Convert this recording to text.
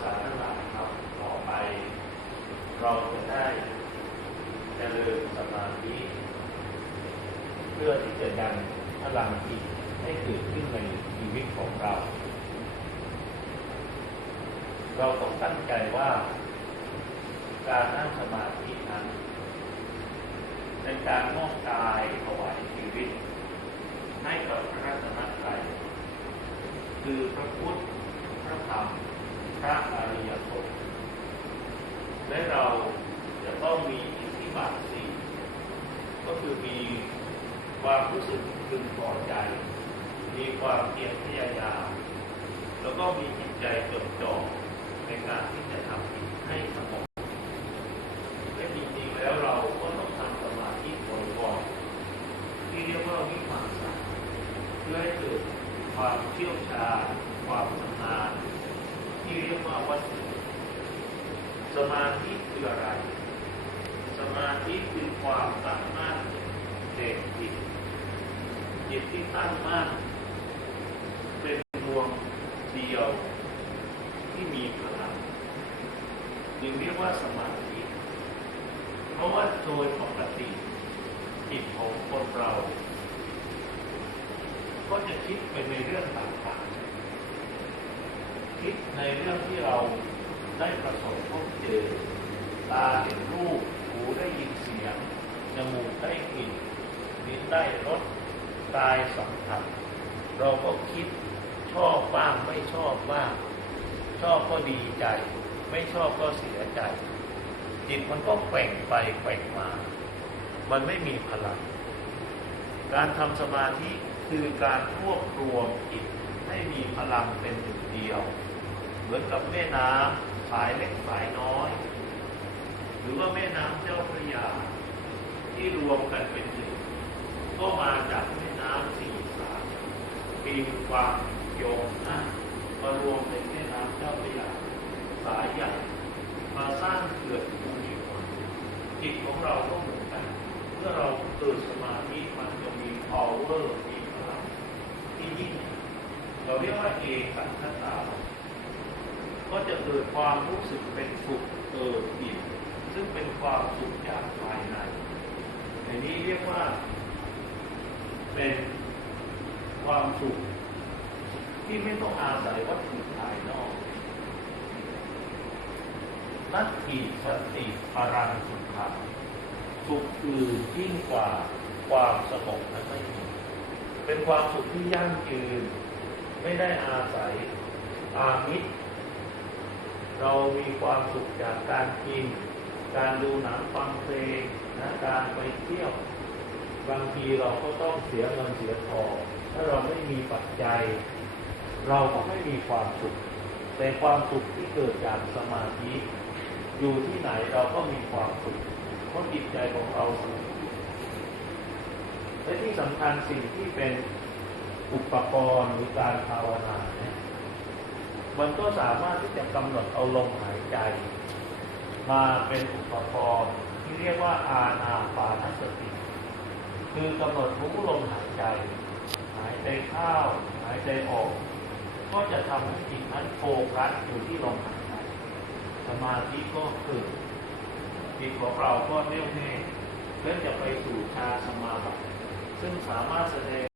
ษาทั้งหลายครับต่อไป เราจะได้เจริญสมาธิเพื่อที่จะดันพลังจิตให้เกิดขึ้นในชีวิตของเรา เราต้องตั้งใจว่า การนั่งสมาธินั้นเป็นการมอบกายถวายชีวิต ให้กับพระรัตนตรัยคือพระพุทธพระธรรม พระอริยสงฆ์และเราจะต้องมีอิทธิบาทสี่ก็คือมีความรู้สึกพึงพอใจ มีความเพียรพยายาม แล้วก็มีจิตใจจดจ่อในการที่จะทำจิตให้สงบและจริงๆแล้วเราก็ต้องทำสมาธิบ่อยๆที่เรียกว่าวิปัสสนาเพื่อให้เกิดความเชี่ยวชาญความชำนาญ ที่เรียกว่าวัดสมาธิคืออะไร สมาธิคือความตั้งมั่นแห่งจิตจิตที่ตั้งมั่นเป็นดวงเดียวที่มีพลังจึงเรียกว่าสมาธิ เพราะว่าโดยปกติจิตของคนเรา ก็จะคิดไปในเรื่องต่างๆ คิดในเรื่องที่เราได้ประสบพบเจอตาเห็นรูปหูได้ยินเสียงจมูกได้กลิ่นลิ้นได้รสกายสัมผัสเราก็คิดชอบบ้างไม่ชอบบ้างชอบก็ดีใจ ไม่ชอบก็เสียใจ จิตมันก็แกว่งไปแกว่งมา มันไม่มีพลัง การทำสมาธิคือการรวบรวมจิตให้มีพลังเป็นหนึ่งเดียว เหมือนกับแม่น้ำสายเล็กสายน้อย หรือว่าแม่น้ำเจ้าพระยา ที่รวมกันเป็นหนึ่งก็มาจากแม่น้ำสี่สายปีกวางโยงนะมารวมเป็นแม่น้ำเจ้าพระยาสายใหญ่มาสร้างเขื่อนภูมิพลจิตของเราก็เหมือนกัน เมื่อเราเกิดสมาธิมันจะมี power มีพลังที่ยิ่งเราเรียกว่าเอกัคตา ก็จะเกิดความรู้สึกเป็นสุขเกิดอิ่มซึ่งเป็นความสุขจากภายในในนี้เรียกว่า เป็นความสุขที่ไม่ต้องอาศัยวัตถุภายนอกนัตถิสติปรังสุขะสุขอื่นยิ่งกว่าความสงบนั้นไม่มีเป็นความสุขที่ยั่งยืน ไม่ได้อาศัยอามิตร เรามีความสุขจากการกิน การดูหนังฟังเพลงนะการไปเที่ยว บางทีเราก็ต้องเสียเงินเสียทองถ้าเราไม่มีปัจจัย เราก็ไม่มีความสุข แต่ความสุขที่เกิดจากสมาธิอยู่ที่ไหนเราก็มีความสุขเพราะจิตใจของเราสุขและที่สำคัญสิ่งที่เป็นอุปกรณ์หรือการภาวนาเนี่ย มันก็สามารถที่จะกำหนดเอาลมหายใจ มาเป็นอุปกรณ์ที่เรียกว่าอาณาปานสติ คือกำหนดรู้ลมหายใจ หายใจเข้าหายใจออก ก็จะทำให้จิตนั้นโฟกัสอยู่ที่ลมหายใจสมาธิก็เกิดจิตของเราก็แน่วแน่และจะไปสู่ฌานสมาบัติซึ่งสามารถแสดง